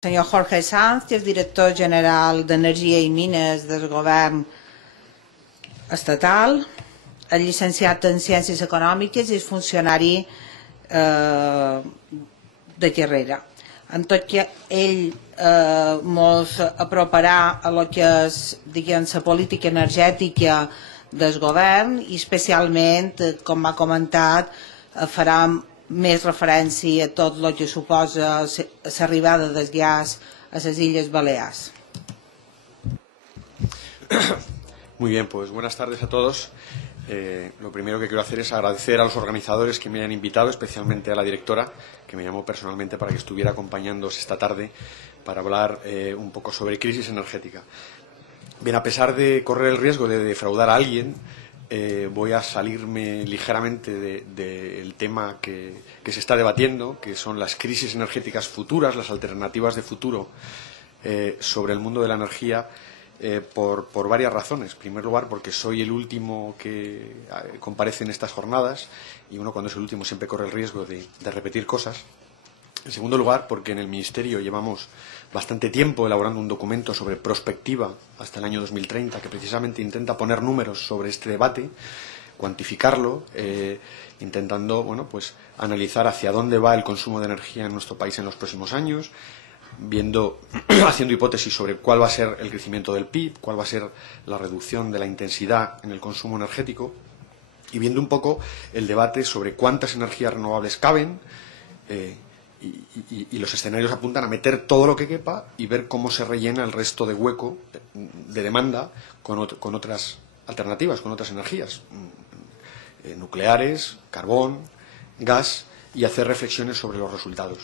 Senyor Jorge Sanz, que és director general d'Energia i Mines del govern estatal, és llicenciat en Ciències Econòmiques i és funcionari de carrera. En tot que ell ens aproparà a lo que és, diguem, la política energètica del govern i especialment, com m'ha comentat, farà més referència a tot el que suposa l'arribada del gas a las Illes Balears. Muy bien, pues buenas tardes a todos. Lo primero que quiero hacer es agradecer a los organizadores que me hayan invitado, especialmente a la directora, que me llamó personalmente para que estuviera acompañándoos esta tarde para hablar un poco sobre crisis energética. Bien, a pesar de correr el riesgo de defraudar a alguien, voy a salirme ligeramente del tema que se está debatiendo, que son las crisis energéticas futuras, las alternativas de futuro sobre el mundo de la energía, por varias razones. En primer lugar, porque soy el último que comparece en estas jornadas, y uno cuando es el último siempre corre el riesgo de repetir cosas. En segundo lugar, porque en el Ministerio llevamos bastante tiempo elaborando un documento sobre prospectiva hasta el año 2030, que precisamente intenta poner números sobre este debate, cuantificarlo, intentando, bueno, pues analizar hacia dónde va el consumo de energía en nuestro país en los próximos años, haciendo hipótesis sobre cuál va a ser el crecimiento del PIB, cuál va a ser la reducción de la intensidad en el consumo energético, y viendo un poco el debate sobre cuántas energías renovables caben, y los escenarios apuntan a meter todo lo que quepa y ver cómo se rellena el resto de hueco de demanda con otras alternativas, con otras energías, nucleares, carbón, gas, y hacer reflexiones sobre los resultados.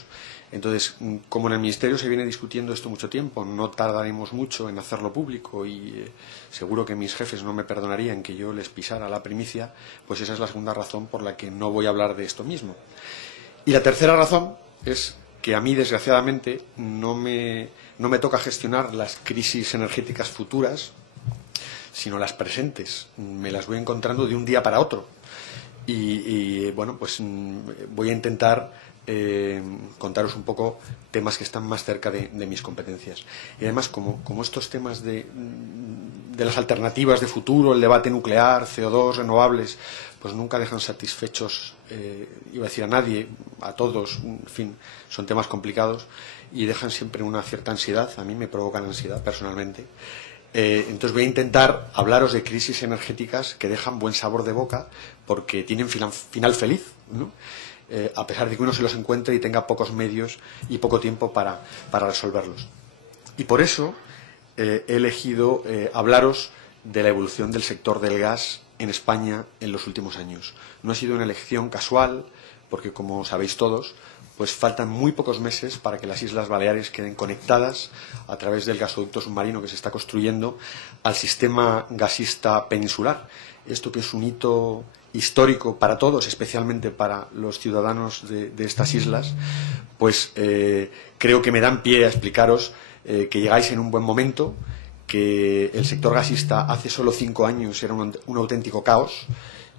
Entonces, como en el Ministerio se viene discutiendo esto mucho tiempo, no tardaremos mucho en hacerlo público y seguro que mis jefes no me perdonarían que yo les pisara la primicia, pues esa es la segunda razón por la que no voy a hablar de esto mismo. Y la tercera razón es que a mí, desgraciadamente, no me toca gestionar las crisis energéticas futuras, sino las presentes. Me las voy encontrando de un día para otro. Y bueno, pues voy a intentar contaros un poco temas que están más cerca de mis competencias. Y además, como estos temas de las alternativas de futuro, el debate nuclear, CO2, renovables, pues nunca dejan satisfechos, iba a decir a nadie, a todos, en fin, son temas complicados y dejan siempre una cierta ansiedad. A mí me provocan ansiedad personalmente. Entonces voy a intentar hablaros de crisis energéticas que dejan buen sabor de boca porque tienen final feliz, ¿no? A pesar de que uno se los encuentre y tenga pocos medios y poco tiempo para resolverlos. Y por eso he elegido hablaros de la evolución del sector del gas en España en los últimos años. No ha sido una elección casual, porque como sabéis todos, pues faltan muy pocos meses para que las Islas Baleares queden conectadas a través del gasoducto submarino que se está construyendo al sistema gasista peninsular. Esto que es un hito histórico para todos, especialmente para los ciudadanos de estas islas, pues creo que me dan pie a explicaros que llegáis en un buen momento, que el sector gasista hace solo 5 años era un auténtico caos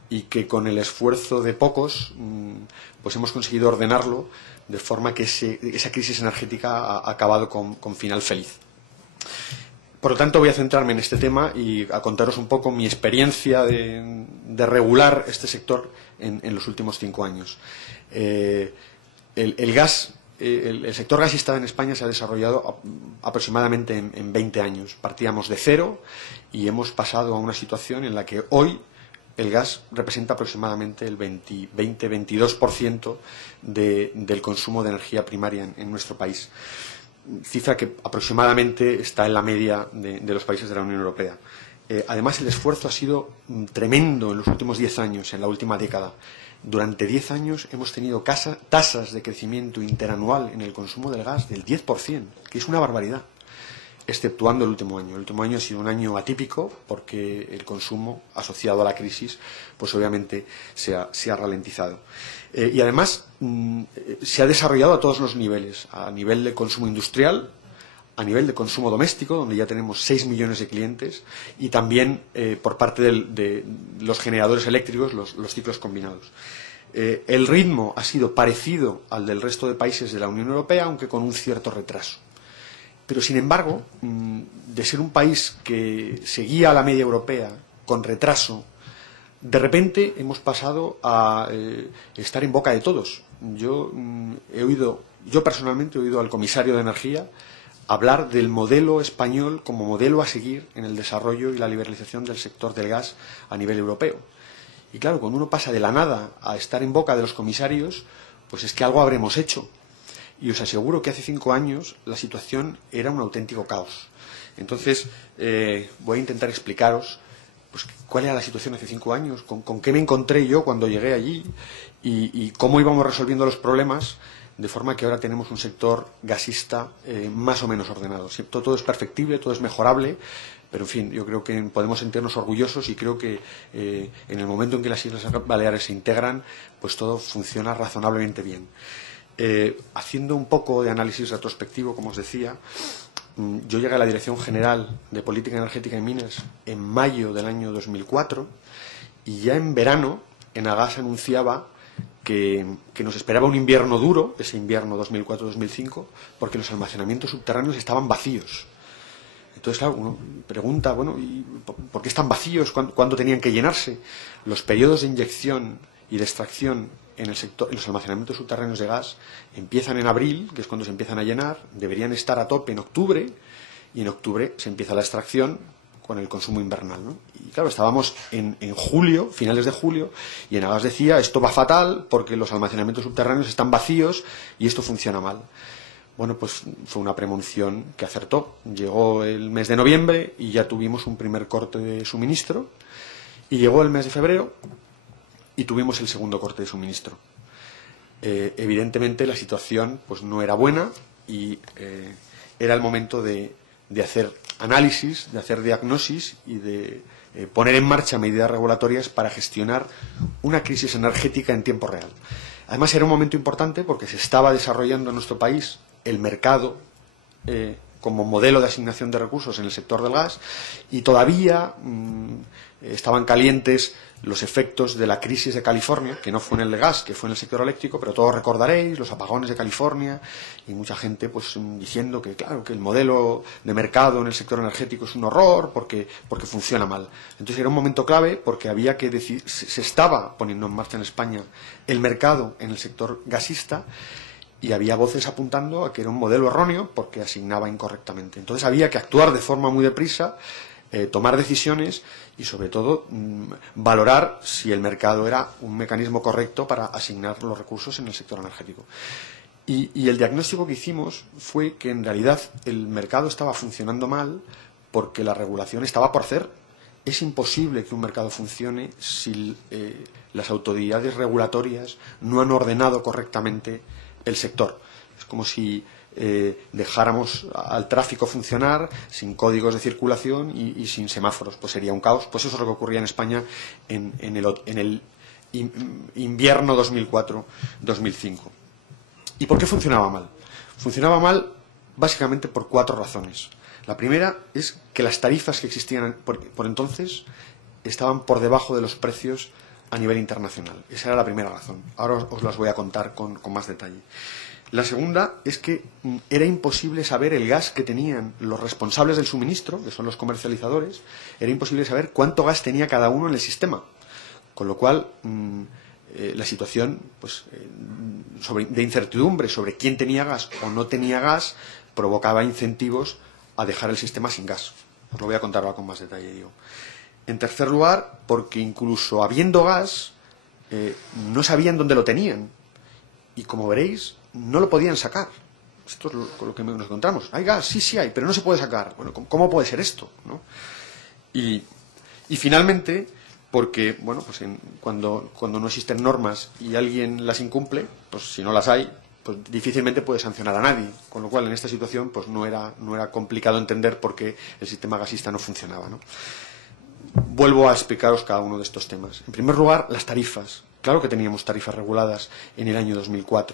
y que con el esfuerzo de pocos pues hemos conseguido ordenarlo de forma que esa crisis energética ha acabado con final feliz. Por lo tanto, voy a centrarme en este tema y a contaros un poco mi experiencia de regular este sector en los últimos 5 años. El sector gasista en España se ha desarrollado aproximadamente en 20 años. Partíamos de cero y hemos pasado a una situación en la que hoy el gas representa aproximadamente el 20-22% del consumo de energía primaria en nuestro país. Cifra que aproximadamente está en la media de los países de la Unión Europea. Además, el esfuerzo ha sido tremendo en los últimos 10 años, en la última década. Durante 10 años hemos tenido tasas de crecimiento interanual en el consumo del gas del 10%, que es una barbaridad, exceptuando el último año. El último año ha sido un año atípico porque el consumo asociado a la crisis, pues obviamente se ha ralentizado. Y además se ha desarrollado a todos los niveles, a nivel de consumo industrial, a nivel de consumo doméstico, donde ya tenemos 6 millones de clientes, y también por parte de los generadores eléctricos, los ciclos combinados. El ritmo ha sido parecido al del resto de países de la Unión Europea, aunque con un cierto retraso. Pero, sin embargo, de ser un país que seguía a la media europea con retraso, de repente hemos pasado a estar en boca de todos. Yo personalmente he oído al comisario de Energía hablar del modelo español como modelo a seguir en el desarrollo y la liberalización del sector del gas a nivel europeo. Y claro, cuando uno pasa de la nada a estar en boca de los comisarios, pues es que algo habremos hecho. Y os aseguro que hace 5 años la situación era un auténtico caos. Entonces, voy a intentar explicaros pues, cuál era la situación hace 5 años, con qué me encontré yo cuando llegué allí y cómo íbamos resolviendo los problemas, de forma que ahora tenemos un sector gasista más o menos ordenado. Todo es perfectible, todo es mejorable, pero en fin, yo creo que podemos sentirnos orgullosos y creo que en el momento en que las Islas Baleares se integran, pues todo funciona razonablemente bien. Haciendo un poco de análisis retrospectivo, como os decía, yo llegué a la Dirección General de Política Energética y Minas en mayo del año 2004 y ya en verano Enagás anunciaba que nos esperaba un invierno duro, ese invierno 2004-2005, porque los almacenamientos subterráneos estaban vacíos. Entonces, claro, uno pregunta, bueno, ¿y por qué están vacíos? ¿Cuándo tenían que llenarse? Los periodos de inyección y de extracción en los almacenamientos subterráneos de gas empiezan en abril, que es cuando se empiezan a llenar, deberían estar a tope en octubre, y en octubre se empieza la extracción con el consumo invernal, ¿no? Y claro, estábamos en julio, finales de julio, y Enagás decía, esto va fatal porque los almacenamientos subterráneos están vacíos y esto funciona mal. Bueno, pues fue una premonición que acertó. Llegó el mes de noviembre y ya tuvimos un primer corte de suministro, y llegó el mes de febrero y tuvimos el segundo corte de suministro. Evidentemente la situación pues no era buena y era el momento de hacer análisis, de hacer diagnosis y de poner en marcha medidas regulatorias para gestionar una crisis energética en tiempo real. Además era un momento importante porque se estaba desarrollando en nuestro país el mercado como modelo de asignación de recursos en el sector del gas y todavía estaban calientes los efectos de la crisis de California, que no fue en el gas, que fue en el sector eléctrico, pero todos recordaréis los apagones de California y mucha gente pues diciendo que claro, que el modelo de mercado en el sector energético es un horror porque funciona mal. Entonces era un momento clave porque había que decir, se estaba poniendo en marcha en España el mercado en el sector gasista y había voces apuntando a que era un modelo erróneo porque asignaba incorrectamente. Entonces había que actuar de forma muy deprisa, tomar decisiones y sobre todo valorar si el mercado era un mecanismo correcto para asignar los recursos en el sector energético. Y el diagnóstico que hicimos fue que en realidad el mercado estaba funcionando mal porque la regulación estaba por hacer. Es imposible que un mercado funcione si las autoridades regulatorias no han ordenado correctamente el sector. Es como si dejáramos al tráfico funcionar sin códigos de circulación y sin semáforos, pues sería un caos. Pues eso es lo que ocurría en España en el invierno 2004-2005. ¿Y por qué funcionaba mal? Funcionaba mal básicamente por 4 razones. La primera es que las tarifas que existían por entonces estaban por debajo de los precios a nivel internacional. Esa era la primera razón. Ahora os las voy a contar con más detalle. La segunda es que era imposible saber el gas que tenían los responsables del suministro, que son los comercializadores, era imposible saber cuánto gas tenía cada uno en el sistema. Con lo cual, la situación pues, de incertidumbre sobre quién tenía gas o no tenía gas provocaba incentivos a dejar el sistema sin gas. Os lo voy a contar ahora con más detalle, digo. En tercer lugar, porque incluso habiendo gas, no sabían dónde lo tenían. Y como veréis, no lo podían sacar. Esto es lo que nos encontramos. Hay gas, sí hay, pero no se puede sacar. Bueno, ¿cómo puede ser esto? ¿No? Y finalmente, porque bueno, pues cuando no existen normas y alguien las incumple, pues si no las hay, pues difícilmente puede sancionar a nadie. Con lo cual, en esta situación, pues no era complicado entender por qué el sistema gasista no funcionaba, ¿no? Vuelvo a explicaros cada uno de estos temas. En primer lugar, las tarifas. Claro que teníamos tarifas reguladas en el año 2004.